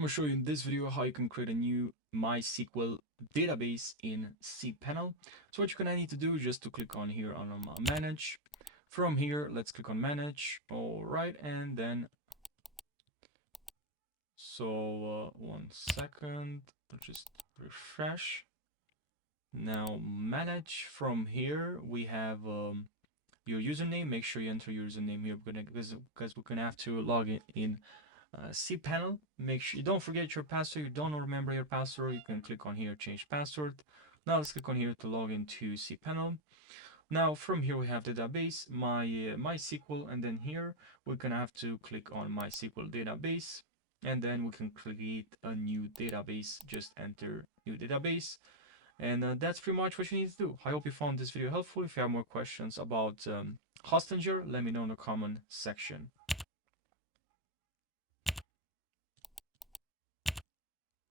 I'm going to show you in this video how you can create a new MySQL database in cPanel. So what you're going to need to do is just to click on here on manage. From here, let's click on manage. All right, and then so 1 second, I'll just refresh. Now manage. From here we have your username. Make sure you enter your username here because we're gonna have to log in cPanel. Make sure you don't forget your password. You don't remember your password, you can click on here change password. Now let's click on here to log into cPanel. Now from here we have the database, MySQL, and then here we're gonna have to click on MySQL database, and then we can create a new database. Just enter new database, and that's pretty much what you need to do. I hope you found this video helpful. If you have more questions about Hostinger, let me know in the comment section.